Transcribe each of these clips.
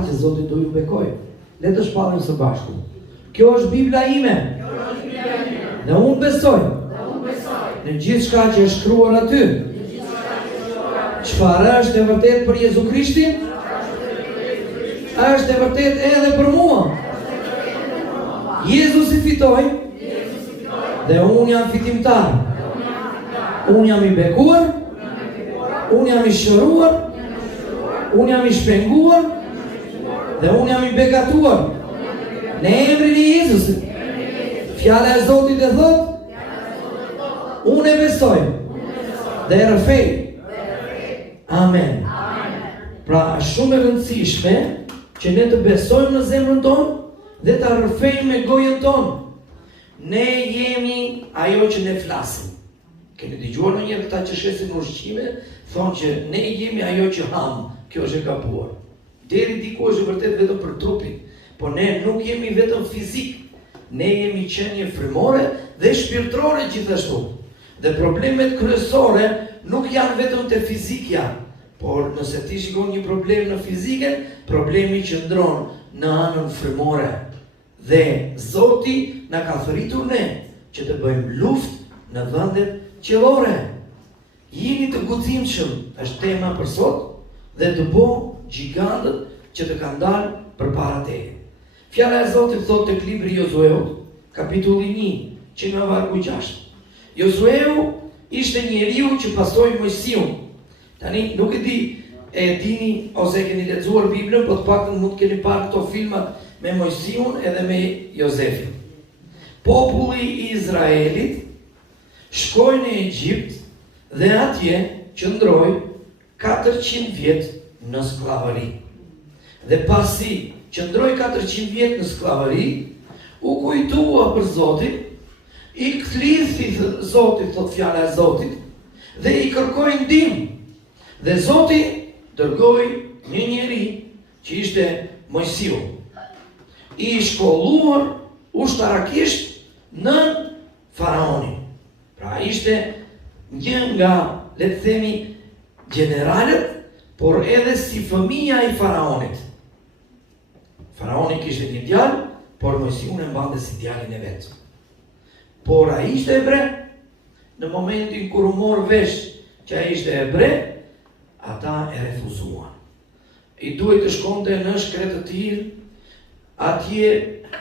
që Zoti do ju bekoj. Le të shpallim së bashku. Kjo është Bibla ime. Dhe unë besoj në gjithë shka që është shkruar aty. Çfarë është e vërtet për Jezu Krishtin? Është e vërtet edhe për mua. Jezusi fitoi dhe unë jam fitimtar. Unë jam i bekuar, unë jam i shëruar, unë jam i shpenguar dhe unë jam i begatuar. Në emrin e Jezusit. Fjala e Zotit e thot, unë e besoj dhe e rrëfej. Amen. Pra shumë e rëndësishme që ne të besojmë në zemrën tonë dhe të rrëfejmë me gojën tonë. Ne jemi ajo që ne flasim. Keni dëgjuar ndonjëherë këta që shesin ushqime, thonë që ne jemi ajo që ham. Kjo është e gabuar. Deri diku është vërtet vetëm për trupin, por ne nuk jemi vetëm fizik. Ne jemi qenie frymore dhe shpirtërore gjithashtu. Dhe problemet kryesore nuk janë vetëm te fizikja, por nëse ti shikon një problem në fizikën, problemi qëndron në anën frymore. Dhe Zoti na ka thëritur ne që të bëjmë luftë në vendet qiellore. Jeni të guximshëm, është tema për sot, dhe të bo gjigantët që të kanë dalë përpara teje. Fjala e Zotit thot tek libri Josueut, kapitulli 1, që nga vargu 6. Josueu ishte njeriu që pasoi Mojsiun. Tani nuk e dini ose keni lexuar Biblën, por të paktën mund të keni parë këto filmat me Mojsiun edhe me Jozefin. Populli i Izraelit shkoi në Egjipt dhe atje qëndroi 400 vjet në skllavëri. Dhe pasi qëndroi 400 vjet në skllavëri, u kujtua për Zotin, i kthlithi Zotit, thot fjala e Zotit, dhe i kërkoi ndihmë. Dhe Zoti dërgoi një njeri që ishte Mojsiu, i shkolluar ushtarakisht në Faraonin. Pra ishte një nga, le të themi, generalet, por edhe si fëmija i Faraonit. Faraoni kishte një djalë, por Mojsiu e mbante si djalin e vet. Por ai ishte hebre. Në momentin kur u mor vesh që ai ishte hebre, ata e refuzuan. I duhet të shkonte në shkretë të tillë, atje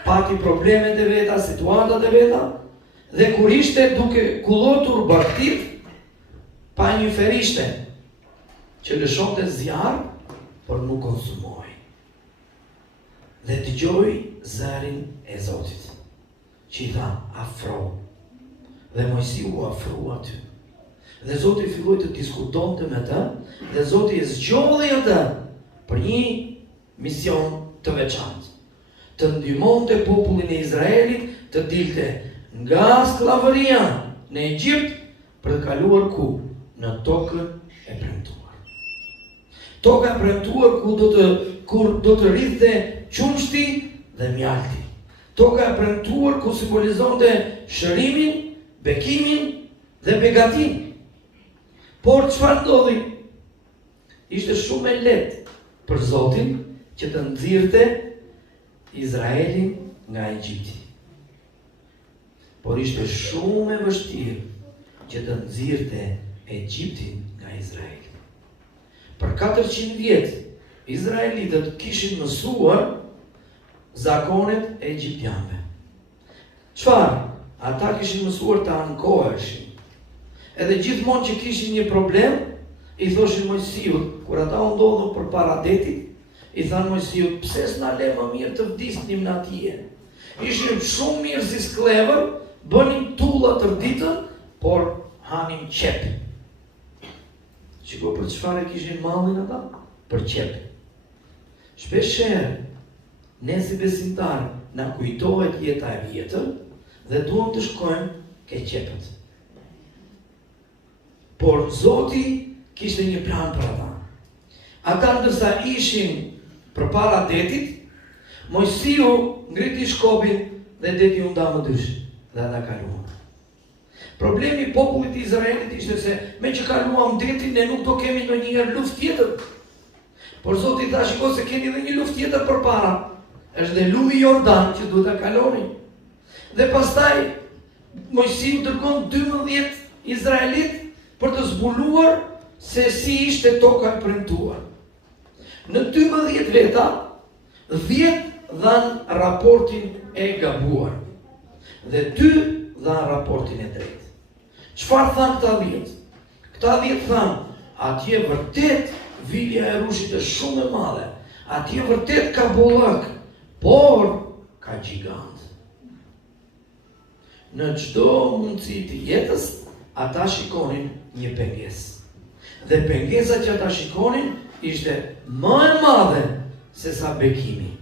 pati problemet e veta, situatat e veta, dhe kur ishte duke kullotur bartit, pa një ferishte që lëshonte zjarr, por nuk konsumoi. Dhe dëgjoi zërin e Zotit, që i tha, afro. Dhe Mojsiu u afrua aty. Dhe Zoti filloi të diskutonte me të, dhe Zoti e zgjodhi atë për një mision të veçantë. Të ndihmonte popullin e Izraelit të dilte nga skllavëria në Egjipt për të kaluar ku? Në tokën e premtuar. Toka e premtuar kur do të rrithte qumshti dhe mjalti. Toka e premtuar ku simbolizonte shërimin, bekimin dhe begatin. Por çfarë ndodhi? Ishte shumë e lehtë për Zotin që të nxirrte Izraelin nga Egjipti. Por ishte shumë e vështirë që të nxirrte Egjiptin nga Izraeli. Për 400 vjet izraelitët kishin mësuar zakonet e egjiptianëve. Çfarë? Ata kishin mësuar të ankoheshin. Edhe gjithmonë që kishin një problem, i thoshin Mojsiut, kur ata u ndodhën përpara detit, i thanë Mojsiut, pse s'na le më mirë të vdisnim në atje? Ishim shumë mirë si sklevër, bënim tulla të ditën, por hanim qep. Shiko për çfarë kishin mallin ata? Për qep. Shpeshherë, ne si besimtar na kujtohet jeta e vjetër dhe duam të shkojmë ke qepët. Por Zoti kishte një plan për ata. Ata ndërsa ishin përpara detit, Mojsiu ngriti shkopin dhe deti u nda më dysh dhe ata kaluan. Problemi i popullit të Izraelit ishte se me që kaluam detin ne nuk do kemi ndonjëherë luftë tjetër. Por Zoti tha, shiko se keni edhe një luftë tjetër përpara. Është dhe lumi Jordan që duhet ta kaloni. Dhe pastaj Mojsiu dërgon 12 izraelit për të zbuluar se si ishte toka e premtuar. Në 12 veta, 10 dhanë raportin e gabuar dhe 2 dhanë raportin e drejtë. Çfarë thanë këta 10? Këta 10 thanë, atje vërtet vilja e rushit është shumë e madhe, atje vërtet ka bollak, por ka gjigant. Në çdo mundësi të jetës, ata shikonin një pengesë. Dhe pengesa që ata shikonin ishte më e madhe se sa bekimi.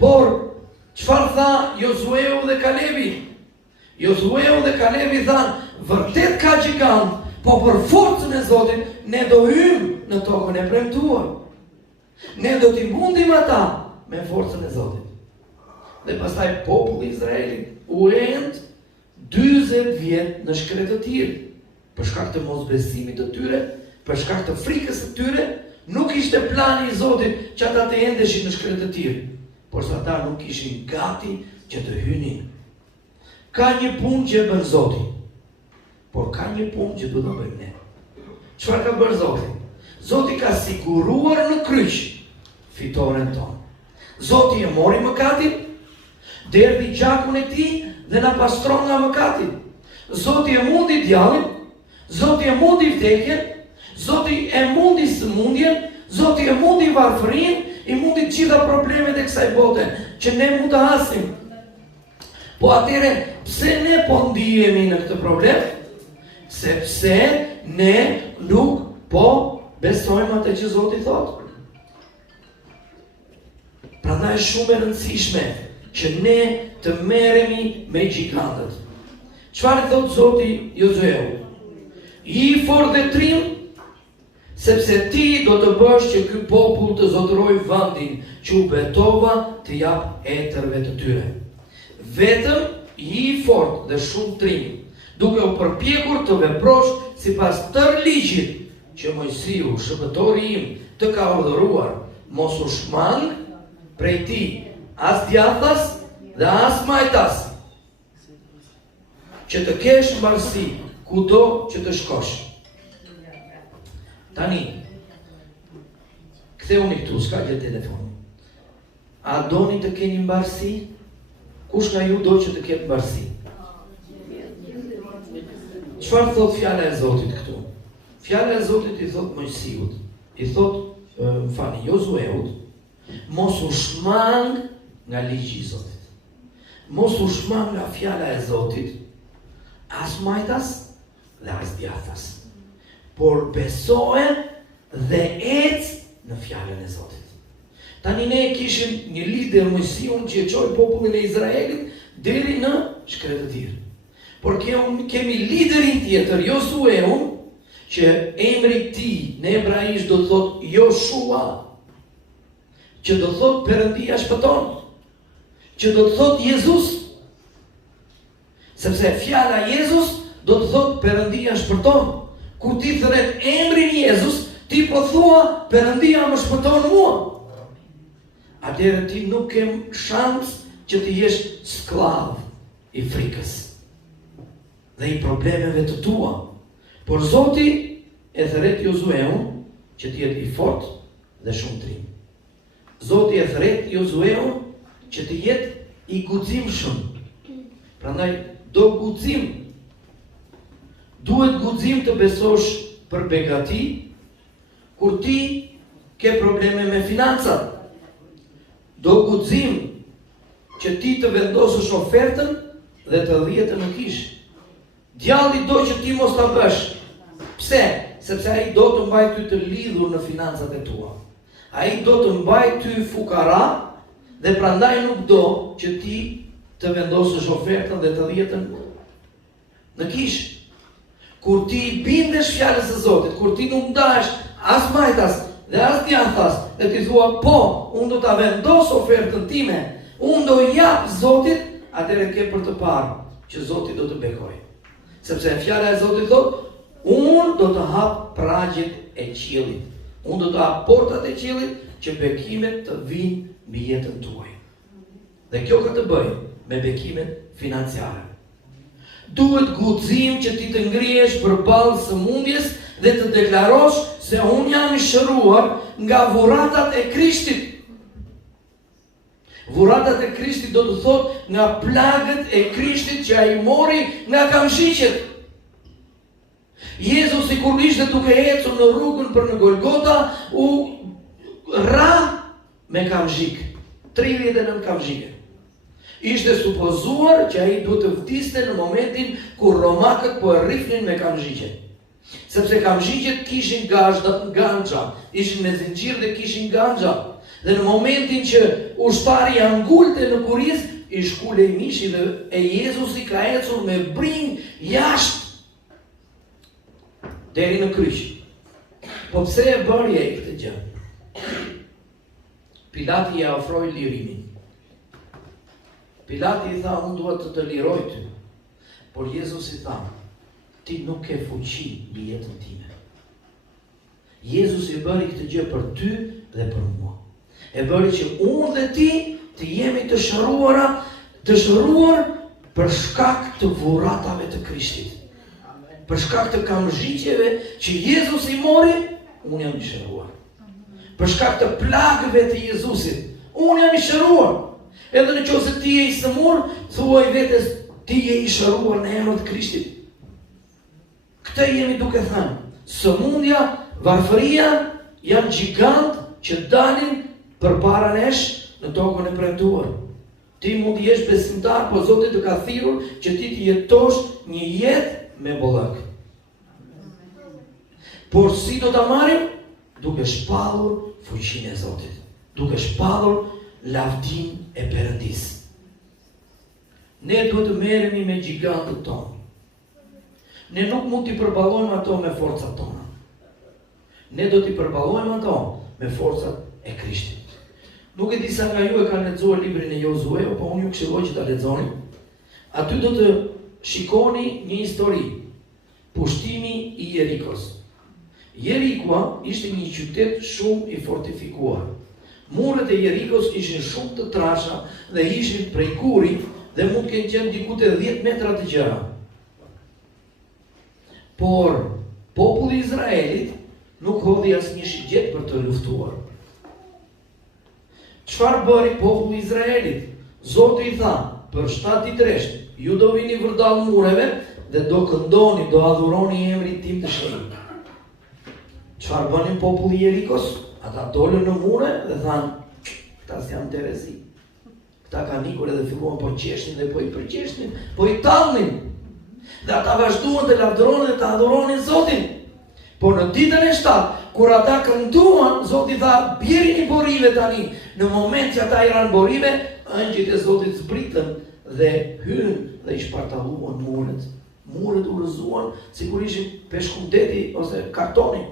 Por, çfarë tha Josueu dhe Kalebi? Josueu dhe Kalebi thanë, vërtet ka gjigant, po për forcën e Zotit, ne do hyjmë në tokën e premtuar. Ne do t'i mundim ata me forcën e Zotit. Dhe pastaj populli Izraelit u rend 40 vjet në shkretë të tillë. Për shkak të mosbesimit të tyre, për shkak të frikës së tyre, nuk ishte plani i Zotit që ata të endeshin në shkretë të tillë, por sa ata nuk ishin gati që të hynin. Ka një punë që e bën Zoti, por ka një punë që duhet ta bëjmë ne. Çfarë ka bërë Zoti? Zoti ka siguruar në kryq fitoren tonë. Zoti e mori mëkatin, derdhi gjakun e tij dhe na pastron nga mëkati. Zoti e mundi djallin, Zoti e mundi vdekjen, Zoti e mundi sëmundjen, Zoti e mundi varfërinë, i mundi të gjitha problemet e kësaj bote që ne mund të hasim. Po atëre, pse ne po ndihemi në këtë problem? Sepse ne nuk po besojmë atë që Zoti thotë. Prandaj është shumë e rëndësishme që ne të merremi me gjigantët. Çfarë thot Zoti Josueu? I fort dhe trim, sepse ti do të bësh që ky popull të zotërojë vendin që u betova të jap etërve të tyre. Vetëm i fort dhe shumë trim, duke u përpjekur të veprosh sipas tërë ligjit që Mojsiu, shërbëtori im, të ka urdhëruar, mos u shmang prej ti as djathtas dhe as majtas, që të kesh mbarësi kudo që të shkosh. Tani, ktheuni këtu, s'ka gjë telefon. A doni të keni mbarësi? Kush nga ju do që të ketë mbarësi? Çfarë thot fjala e Zotit këtu? Fjala e Zotit i thot Mojsiut, i thot Josueut, mos u shmang nga ligji i Zotit. Mos u shmang nga fjala e Zotit, as majtas dhe as djathtas. Por besoje dhe ec në fjalën e Zotit. Tani ne kishim një lider Mojsiun që e çoi popullin e Izraelit deri në shkretë të tillë. Por kemi liderin tjetër, Josueun, që emri i tij në hebraisht do të thotë Joshua, që do të thotë Perëndia shpëton, që do të thotë Jezus. Sepse fjala Jezus do të thotë Perëndia shpëton. Kur ti thret emrin Jezus, ti po thua Perëndia më shpëton mua. Atëherë ti nuk ke shans që të jesh sklav i frikës dhe i problemeve të tua. Por Zoti e thret Josueun që të jetë i fortë dhe shumë trim. Zoti e thret Josueun që të jetë i guximshëm. Prandaj do guxim. Duhet guxim të besosh për begati kur ti ke probleme me financat. Do guxim që ti të vendosësh ofertën dhe të dhjetën në kish. Djalli do që ti mos ta bësh. Pse? Sepse ai do të mbajë ty të lidhur në financat e tua. Ai do të mbajë ty fukara dhe prandaj nuk do që ti të vendosësh ofertën dhe të dhjetën në kish. Kur ti bindesh fjalës së Zotit, kur ti nuk ndahesh as majtas dhe as djathtas, dhe ti thua, po, unë do ta vendos ofertën time, unë do jap Zotit, atëherë ke për të parë që Zoti do të bekojë. Sepse fjala e Zotit thotë, unë do të hap pragjet e qiellit. Unë do të hap portat e qiellit që bekimet të vinë mbi jetën tuaj. Dhe kjo ka të bëjë me bekimet financiare. Duhet guxim që ti të ngrihesh përballë sëmundjes dhe të deklarosh se unë jam i shëruar nga vuratat e Krishtit. Vuratat e Krishtit do të thotë nga plagët e Krishtit që ai mori nga kamshiqet. Jezusi kur ishte duke ecur në rrugën për në Golgota, u ra me kamzhik, 39 kamzhike. Ishte supozuar që ai duhet të vdiste në momentin kur romakët po e rrifnin me kamzhiqe. Sepse kamzhiqet kishin ganxha, ishin me zinxhir dhe kishin ganxha. Dhe në momentin që ushtari janë ngulte në kuriz, i shkule i mishi dhe e Jezusi ka ecur me brinj jashtë deri në kryq. Po pse e bëri ai këtë gjë? Pilati ja ofroi lirimin. Pilati i tha, unë duhet të liroj ty. Por Jezusi tha, ti nuk ke fuqi mbi jetën time. Jezusi bëri këtë gjë për ty dhe për mua. E bëri që unë dhe ti të jemi të shëruar për shkak të vuratave të Krishtit. Për shkak të kamzhiqeve që Jezusi mori, unë jam i shëruar. Për shkak të plagëve të Jezusit, unë jam i shëruar. Edhe në qoftë se ti je i sëmur, thuaj vetes, ti je i shëruar në emrin e Krishtit. Këtë jemi duke thënë. Sëmundja, varfëria janë gjigant që dalin përpara nesh në tokën e premtuar. Ti mund të jesh besimtar, po Zoti të ka thirrur që ti të jetosh një jetë me bollëk. Por si do ta marrim? Duke shpallur fuqinë e Zotit, duke shpallur lavdinë e Perëndis. Ne duhet të merremi me gjigantët tonë. Ne nuk mund t'i përballojmë ato me forcat tona. Ne do t'i përballojmë ato me forcat e Krishtit. Nuk e di sa nga ju e kanë lexuar librin e Josueut, po unë ju këshilloj që ta lexoni. Aty do të shikoni një histori. Pushtimi i Jerikos. Jerikoa ishte një qytet shumë i fortifikuar. Muret e Jerikos ishin shumë të trasha dhe ishin prej kuri dhe mund të kenë qenë diku te 10 metra të gjera. Por populli i Izraelit nuk hodhi asnjë shigjet për të luftuar. Çfarë bëri populli i Izraelit? Zoti i tha, për 7 ditë rresht, ju do vini vërdall mureve dhe do këndoni, do adhuroni emrin tim të shenjtë. Çfarë bënin populli i Jerikos? Ata dolën në mure dhe thanë, këta s'janë terezi. Këta kanë ikur edhe filluan po qeshnin dhe po i përqeshnin, po i tallnin. Dhe ata vazhduan të lavdëronin dhe të adhuronin Zotin. Por në ditën e 7, kur ata kënduan, Zoti tha, bjerini borive tani. Në moment që ata iran borive, angjëjt e Zotit zbritën dhe hyrën dhe i shpartalluan muret. Muret u rrëzuan sikur ishin peshkundeti ose kartoni.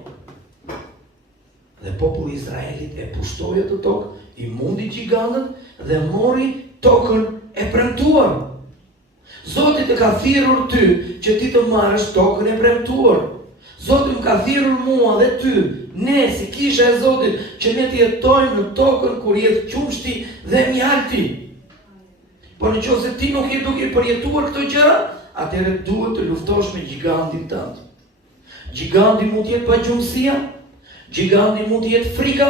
Dhe populli i Izraelit e pushtoi atë tokë, i mundi gjigantët dhe mori tokën e premtuar. Zoti të ka thirrur ty që ti të marrësh tokën e premtuar. Zoti më ka thirrur mua dhe ty, ne si kisha e Zotit, që ne të jetojmë në tokën kur jetë qumshti dhe mjalti. Por nëse ti nuk je duke përjetuar këto gjëra, atëherë duhet të luftosh me gigantin tënd. Giganti mund të jetë pagjumësia, giganti mund të jetë frika,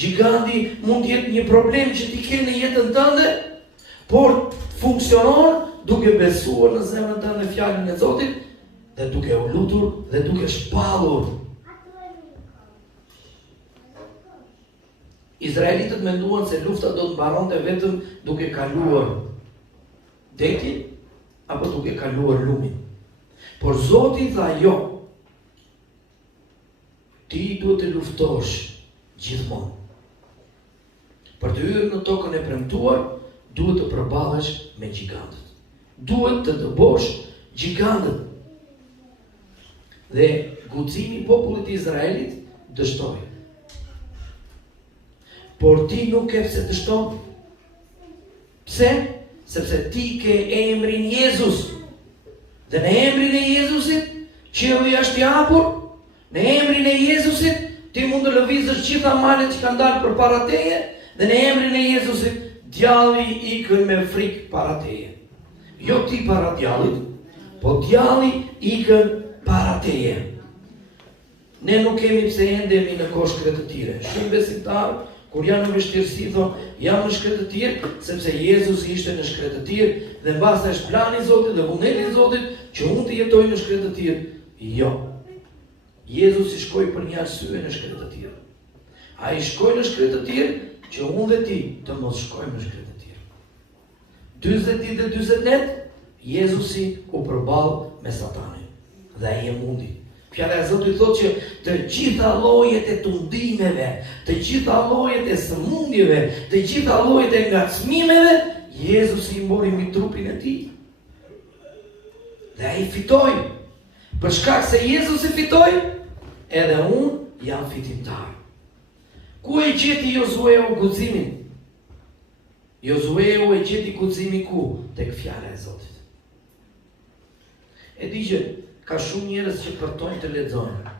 giganti mund të jetë një problem që ti ke në jetën tënde, por funksionon duke besuar në zemrën tënde fjalën e Zotit dhe duke u lutur dhe duke shpallur. Izraelitët menduan se lufta do të mbaronte vetëm duke kaluar detin apo duke kaluar lumin. Por Zoti tha jo. Ti duhet të luftosh gjithmonë. Për të hyrë në tokën e premtuar, duhet të përballesh me gjigantët. Duhet të dëbosh gjigantët. Dhe guximi i popullit të Izraelit dështoi. Por ti nuk ke pse dështon. Pse? Sepse ti ke emrin Jezus. Dhe në emrin e Jezusit, qielli është i hapur. Në emrin e Jezusit, Ti mund të lëvizësh gjitha malet që kanë dalë përpara teje dhe në emrin e Jezusit djalli ikën me frikë para teje. Jo ti para djallit, po djalli ikën para teje. Ne nuk kemi pse endemi në kohë shkretëtire. Shumë besimtarë, kur janë në vështirësi, thonë, jam në shkretëtirë, sepse Jezus ishte në shkretëtirë, dhe mbasta është plani i Zotit dhe vullneti i Zotit që unë të jetoj në shkretëtirë. Jo. Jezus i shkoi për një arsye në shkretëtirë. A i shkoi në shkretëtirë që unë dhe ti të mos shkojmë në shkretëtirë. 40 ditë dhe 40 net, Jezusi u përballë me Satanin. Dhe ai e mundi. Fjala e Zotit thotë që të gjitha llojet e tundimeve, të gjitha llojet e sëmundjeve, të gjitha llojet e ngacmimeve, Jezusi i mori mbi trupin e tij. Dhe ai fitoi. Për shkak se Jezusi fitoi, edhe unë jam fitimtar. Ku e gjeti Josueu guximin? Josueu e gjeti guximin ku? Tek fjala e Zotit. E di që ka shumë njerëz që përtojnë të lexojnë.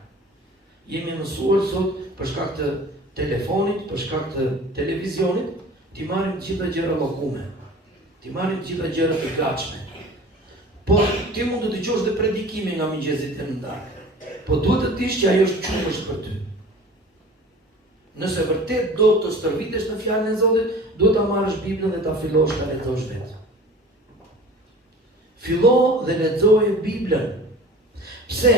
Jemi mësuar sot për shkak të telefonit, për shkak të televizionit, ti marrim të gjitha gjëra lokume. Ti marrim të gjitha gjëra të gatshme. Po ti mund të dëgjosh dhe predikimin nga mëngjesit e ndarë. Po duhet të dish që ajo është çumësh për ty. Nëse vërtet do të stërvitesh në fjalën e Zotit, duhet ta marrësh Biblën dhe ta fillosh ta lexosh vetë. Fillo dhe lexoje Biblën. Pse?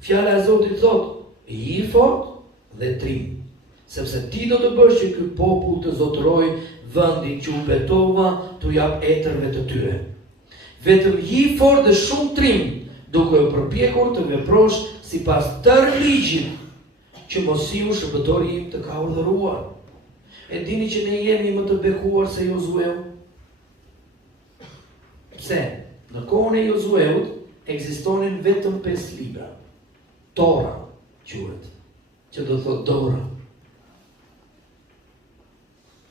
Fjala e Zotit thotë, "I fort dhe trim, sepse ti do të bësh që ky popull të zotërojë vendin që u betova t'u jap etërve të tyre. Vetëm i fort dhe shumë trim, duke u përpjekur të veprosh sipas tërë ligjit që Mosiu shërbëtori im të ka urdhëruar." E dini që ne jemi më të bekuar se Josueu? Pse? Në kohën e Josueut ekzistonin vetëm 5 libra. Tora quhet, që do thotë Dora.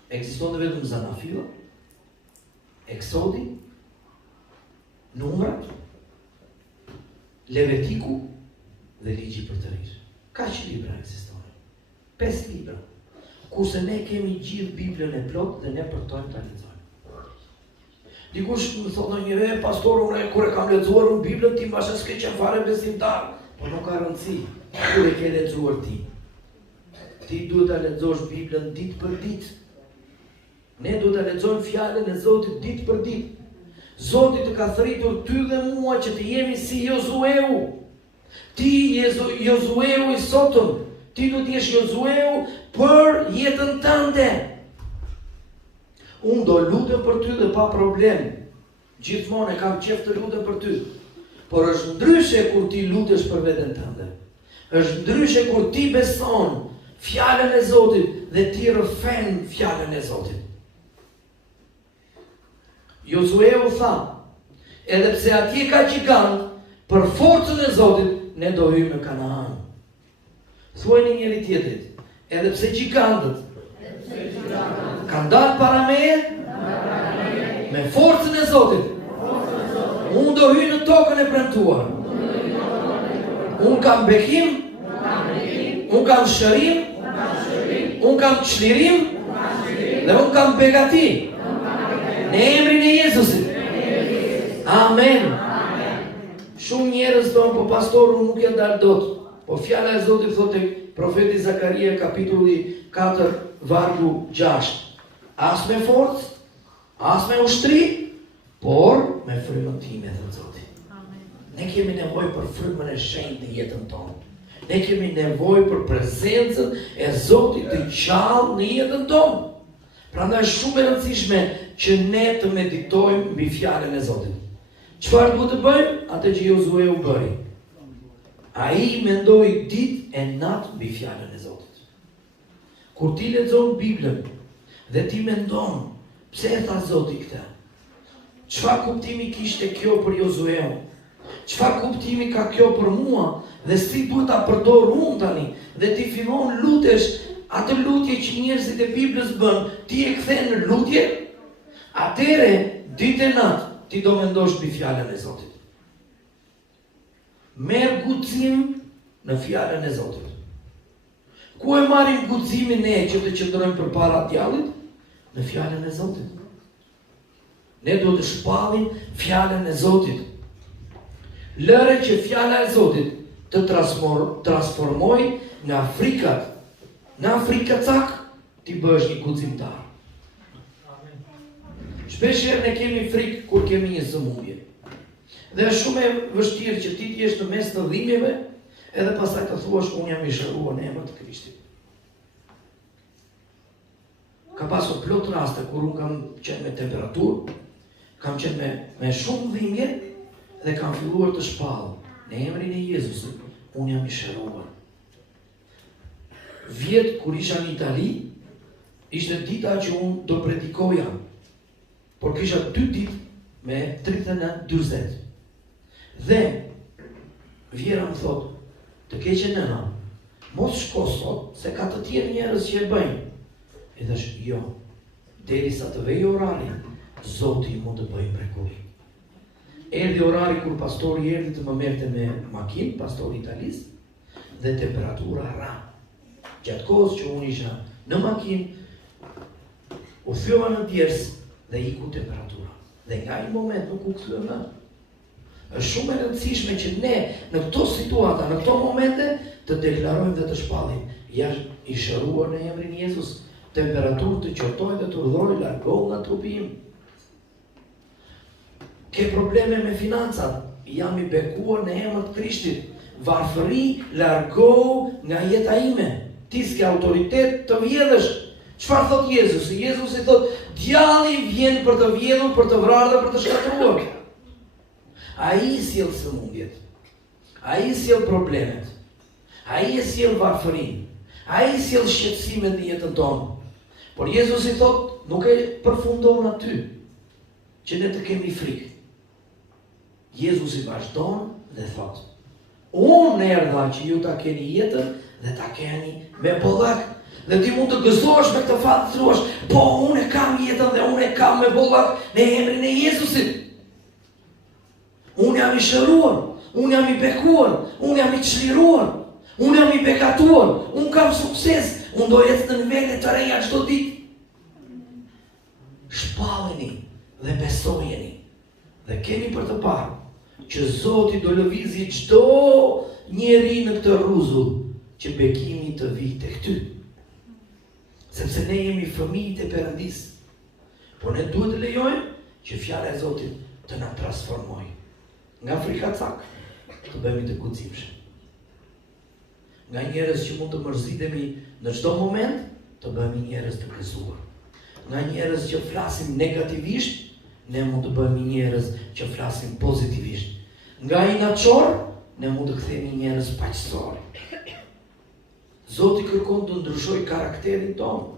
Ekzistonte vetëm Zanafila, Eksodi, Numrat, Levetiku dhe Ligji për të rirë. Kaq libra ekzistonin. 5 libra. Kurse ne kemi gjithë Biblën e plot dhe ne përtojmë ta lexojmë. Dikush më thotë njëre, pastor, unë kur e kam lexuar unë Biblën, ti mbashë s'ke qenë fare besimtar. Po nuk ka rëndësi, kur e ke lexuar ti. Ti duhet ta lexosh Biblën ditë për ditë. Ne duhet ta lexojmë fjalën e Zotit ditë për ditë. Zoti të ka thritur ty dhe mua që të jemi si Josueu. Ti Josueu i sotëm, ti duhet jesh Josueu për jetën tënde. Unë do lutem për ty dhe pa problem. Gjithmonë e kam qef të lutem për ty. Por është ndryshe kur ti lutesh për veten tënde. Është ndryshe kur ti beson fjalën e Zotit dhe ti rrëfen fjalën e Zotit. Josueu tha, edhe pse atje ka gjigant, për forcën e Zotit ne do hyjmë në Kanaan. Thuajini njëri tjetrit, edhe pse gjigantët kanë dalë para meje, me forcën e Zotit, unë do hyj në tokën e premtuar. Unë kam bekim, unë kam shërim, unë kam çlirim dhe unë kam begati. Në emrin e Jezusit. Amen. Shumë njerëz thonë, po pastor, unë nuk jam dalë dot. Po fjala e Zotit thotë profeti Zakaria kapitulli 4 vargu 6. As me forcë, as me ushtri, por me frymën time, thot Zoti. Ne kemi nevojë për frymën e shenjtë në jetën tonë. Ne kemi nevojë për prezencën e Zotit të gjallë në jetën tonë. Prandaj është shumë e rëndësishme që ne të meditojmë mbi fjalën e Zotit. Çfarë duhet të bëjmë? Atë që Josueu bëri. Ai mendoi ditë e natë mbi fjalën e Zotit. Kur ti lexon Biblën dhe ti mendon, pse e tha Zoti këtë? Çfarë kuptimi kishte kjo për Josueu? Çfarë kuptimi ka kjo për mua? Dhe si duhet ta përdor unë tani? Dhe ti fillon lutesh atë lutje që njerëzit e Biblës bën, ti e kthen në lutje, atëre ditë e natë ti do mendosh mbi fjalën e Zotit. Merr guxim në fjalën e Zotit. Ku e marrim guximin ne që të qëndrojmë përpara djallit? Në fjalën e Zotit. Ne duhet të shpallim fjalën e Zotit. Lëre që fjala e Zotit të transformoj nga frikat, nga frikacak, ti bësh një guximtar. Shpeshherë ne kemi frikë kur kemi një sëmundje. Dhe është shumë e vështirë që ti t'jesh në mes të dhimbjeve, edhe pastaj të thuash unë jam i shëruar në emër të Krishtit. Ka pasur plot raste kur unë kam qenë me temperaturë, kam qenë me shumë dhimbje dhe kam filluar të shpall në emrin e Jezusit, unë jam i shëruar. Vjet kur isha në Itali, ishte dita që unë do predikoja, por kisha 2 ditë me 39-40. Dhe vjera më thot, të keqe nëna, mos shko sot, se ka të tjerë njerëz që e bëjnë. E thash, jo, derisa të vej orari, Zoti mund të bëjë mrekulli. Erdhi orari kur pastori erdhi të më merrte me makinë, pastori Italis, dhe temperatura ra. Gjatë kohës që unë isha në makinë, u thyova në djers dhe iku temperatura. Dhe nga një moment nuk u kthye më. Është shumë e rëndësishme që ne në këto situata, në këto momente, të deklarojmë dhe të shpallim. Jashtë i shëruar në emrin e Jezus, temperaturë të qortoj dhe të urdhëroj largohu nga trupi im. Ke probleme me financat, jam i bekuar në emër të Krishtit. Varfëri, largohu nga jeta ime. Ti s'ke autoritet të vjedhësh. Çfarë thot Jezusi? Jezusi thot, djalli vjen për të vjedhur, për të vrarë dhe për të shkatruar. Ai sjell sëmundjet. Ai sjell problemet. Ai sjell varfërinë. Ai sjell shqetësimet në jetën tonë. Por Jezusi thot, nuk e përfundon aty që ne të kemi frikë. Jezusi vazhdon dhe thot, unë erdha që ju ta keni jetën dhe ta keni me bollak. Dhe ti mund të gëzohesh me këtë fat, të thuash, po unë e kam jetën dhe unë e kam me bollak në emrin e Jezusit. Unë jam i shëruar, unë jam i bekuar, unë jam i çliruar, unë jam i bekatuar, unë kam sukses, unë do ecë në nivele të reja çdo ditë. Shpalleni dhe besojeni dhe keni për të parë që Zoti do lëvizë çdo njeri në këtë rruzull që bekimi të vijë tek ty. Sepse ne jemi fëmijët e Perëndis. Por ne duhet të lejojmë që fjala e Zotit të na transformojë. Nga frikacak të bëhemi të guximshëm. Nga njerëz që mund të mërzitemi në çdo moment, të bëhemi njerëz të gëzuar. Nga njerëz që flasim negativisht, ne mund të bëhemi njerëz që flasim pozitivisht. Nga inatçor, ne mund të kthehemi njerëz paqësor. Zoti kërkon të ndryshojë karakterin tonë.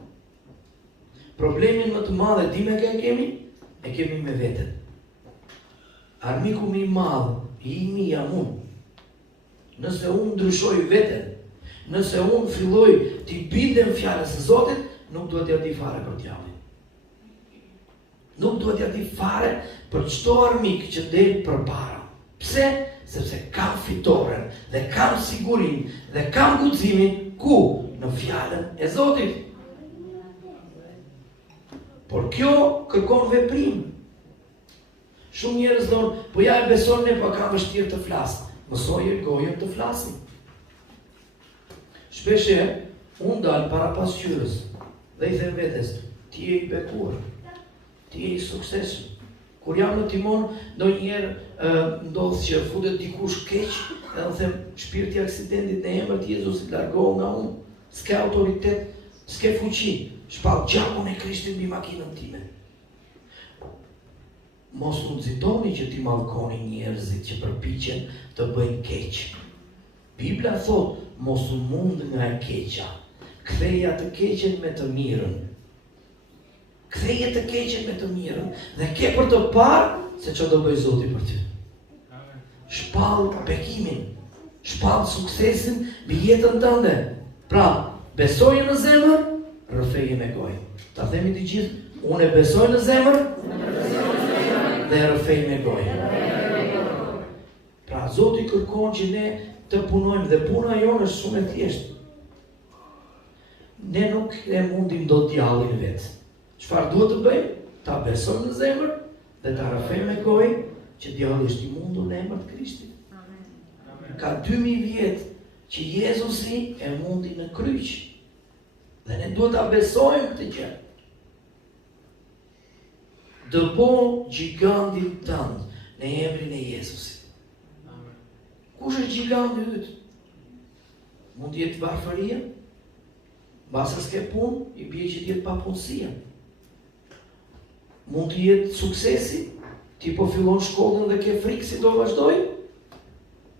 Problemin më të madh di me kë e kemi me veten. Armiku më i madh i imi jam unë. Nëse unë ndryshoj veten, nëse unë filloj t'i bindem fjalës së Zotit, nuk duhet t'ja di fare për djallin. Nuk duhet t'ja di fare për çdo armik që del përpara. Pse? Sepse kam fitoren dhe kam sigurin dhe kam guximin ku? Në fjalën e Zotit. Por kjo kërkon veprim. Shumë njerëz thonë, po ja e beson ne, po kam vështirë të flas. Mësoje gojën të flasim. Shpeshe, unë dal para pasqyrës dhe i them vetes, ti je i bekuar, ti je i suksesshëm. Kur jam në timon, ndonjëherë ndodh që futet dikush keq, edhe them, shpirti i aksidentit në emër të Jezusit largohu nga unë. S'ke autoritet, s'ke fuqi. Shpall gjakun e Krishtit mbi makinën time. Mos u nxitoni që ti mallkoni njerëzit që përpiqen të bëjnë keq. Bibla thot, mos u mund nga e keqja. Ktheja të keqen me të mirën. Ktheje të keqen me të mirën dhe ke për të parë se çfarë do bëj Zoti për ty. Shpall bekimin, shpall suksesin mbi jetën tënde. Pra, besoje në zemër, rrëfeje me gojë. Ta themi të gjithë, unë e besoj në zemër dhe rrëfej me gojë. Pra, Zoti kërkon që ne të punojmë dhe puna jonë është shumë e thjeshtë. ne nuk e mundim do djallin vetë. Çfarë duhet të bëjmë? Ta besojmë në zemër dhe ta rrafojmë me gojë që djalli është i mundur në emër të Krishtit. Ka 2000 vjet që Jezusi e mundi në kryq. Dhe ne duhet ta besojmë këtë gjë. Dëpo gjigantin tënd në emrin e Jezusit. Kush është gjiganti yt? Mund të jetë varfëria? Mbase s'ke punë, i bie që të jetë papunësia. Mund të jetë suksesi? Ti po fillon shkollën dhe ke frikë si do vazhdoj?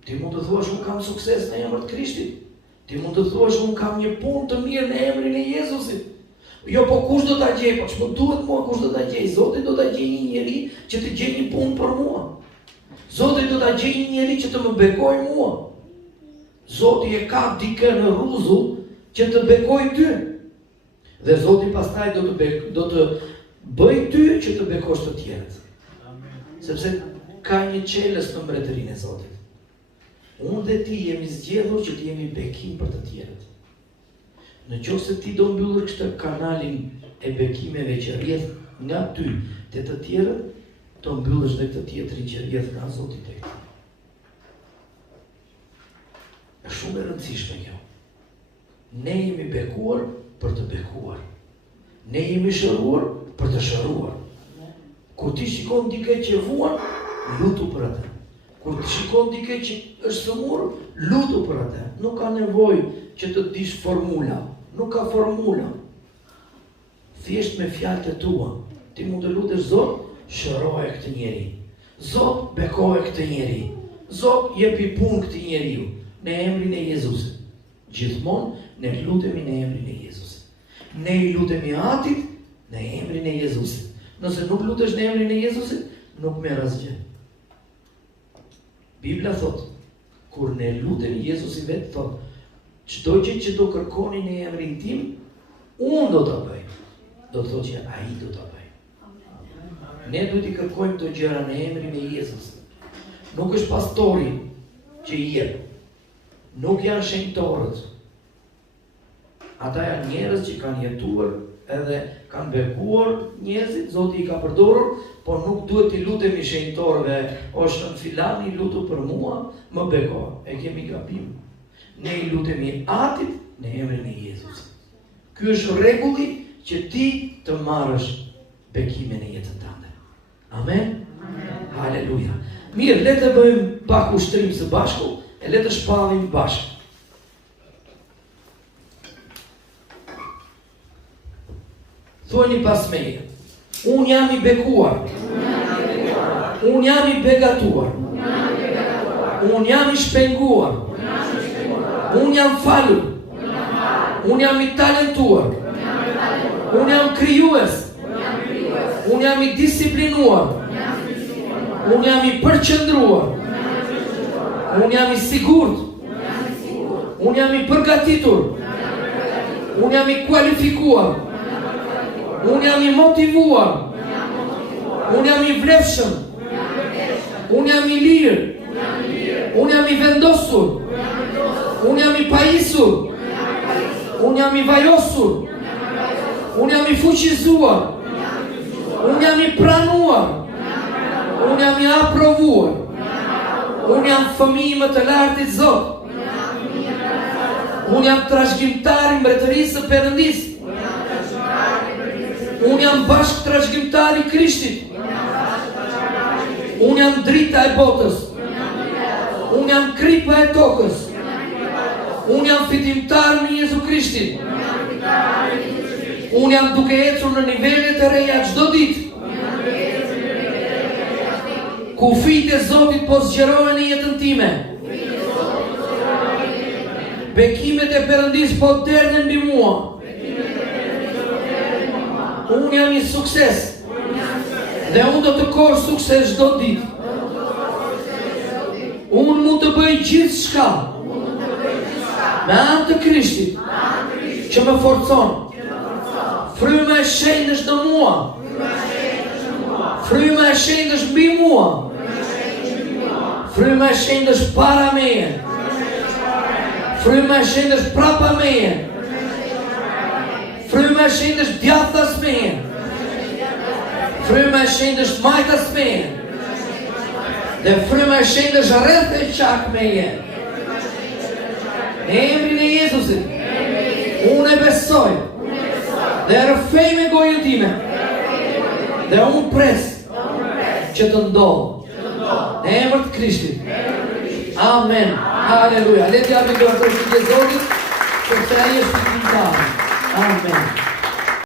Ti mund të thuash unë kam sukses në emër të Krishtit. Ti mund të thuash unë kam një punë të mirë në emrin e Jezusit. Jo, po kush do ta gjej? Po ç'më duhet mua kush do ta gjej? Zoti do ta gjej një njeri që të gjej një punë për mua. Zoti do ta gjej një njeri që të më bekojë mua. Zoti e ka dikë në rruzull që të bekojë ty. Dhe Zoti pastaj do të bëj ty që të bekosh të tjerët. Sepse ka një qelës në mbretërinë e Zotit. Unë dhe ti jemi zgjedhur që të jemi bekim për të tjerët. Në qoftë se ti do mbyllësh këtë kanalin e bekimeve që rrjedh nga ty te të tjerët, do mbyllësh edhe këtë tjetrin që rrjedh nga Zoti tek ty. Është shumë e rëndësishme kjo. Ne jemi bekuar për të bekuar. Ne jemi shëruar për të shëruar. Kur ti shikon dikë që vuan, lutu për atë. Kur ti shikon dikë që është sëmur, lutu për atë. Nuk ka nevojë që të dish formula. Nuk ka formula. Thjesht me fjalët e tua, ti mund të lutesh Zot, shëroje këtë njeri. Zot, bekoje këtë njeri. Zot, jepi punë këtij njeriu në emrin e Jezusit. Gjithmonë ne lutemi në emrin e Jezusit. Ne i lutemi Atit në emrin e Jezusit. Nëse nuk lutesh në emrin e Jezusit, nuk merr asgjë. Bibla thot, kur ne lutemi Jezusi vetë thot, çdo gjë që do kërkoni në emrin tim, unë do ta bëj. Do të thotë që ai do ta bëj. Ne duhet i kërkojmë këto gjëra në emrin e Jezusit. Nuk është pastori që i jep. Nuk janë shenjtorët. Ata janë njerëz që kanë jetuar edhe kanë bekuar njerëzit, Zoti i ka përdorur, por nuk duhet i lutemi shenjtorëve, o shën filani lutu për mua, më beko. E kemi gabim. Ne i lutemi Atit në emrin e Jezusit. Ky është rregulli që ti të marrësh bekimin në jetën tënde. Amen. Amen. Haleluja. Mirë, le të bëjmë pak ushtrim së bashku e le të shpallim bashkë. Thoni pas meje. Unë jam i bekuar. Unë jam i begatuar. Unë jam i shpenguar. Unë jam falur. Unë jam i talentuar. Unë jam krijues. Unë jam i disiplinuar. Unë jam i përqendruar. Unë jam i sigurt. Unë jam i përgatitur. Unë jam i kualifikuar. Unë jam i motivuar. Unë jam i vlefshëm. Unë jam i lirë. Unë jam i vendosur. Unë jam i pajisur. Unë jam i vajosur. Unë jam i fuqizuar. Unë jam i pranuar. Unë jam i aprovuar. Unë jam fëmijë më të lartit Zot. Unë jam trashëgimtar i mbretërisë së Perëndisë. Unë jam bashkë trashëgimtar i Krishtit. Unë jam drita e botës. Unë jam kripa e tokës. Unë jam fitimtar në Jezu Krishtin. Unë jam duke ecur në nivele të reja çdo ditë. Kufijtë e Zotit po zgjerohen në jetën time. Bekimet e Perëndisë po derdhen mbi mua. Unë jam i sukses. Dhe unë do të korr sukses çdo ditë. Unë mund të bëj gjithçka me anë të Krishtit që më forcon. Fryma e shenjtë është në mua. Fryma e shenjtë është mbi mua. Fryma e shenjtë është para meje. Fryma e shenjtë është prapa meje. Fryma e shenjtë është djathtas meje. Fryma e shenjtë është majtas meje. Dhe fryma e shenjtë është rreth e qak meje. Në emrin e Jezusit, unë e besoj dhe rrëfej me gojën time dhe unë pres që të ndodhë në emër të Krishtit. Amen. Halleluja. Le t'japim dorë të Zotit, sepse ai është fitimtar. Amen.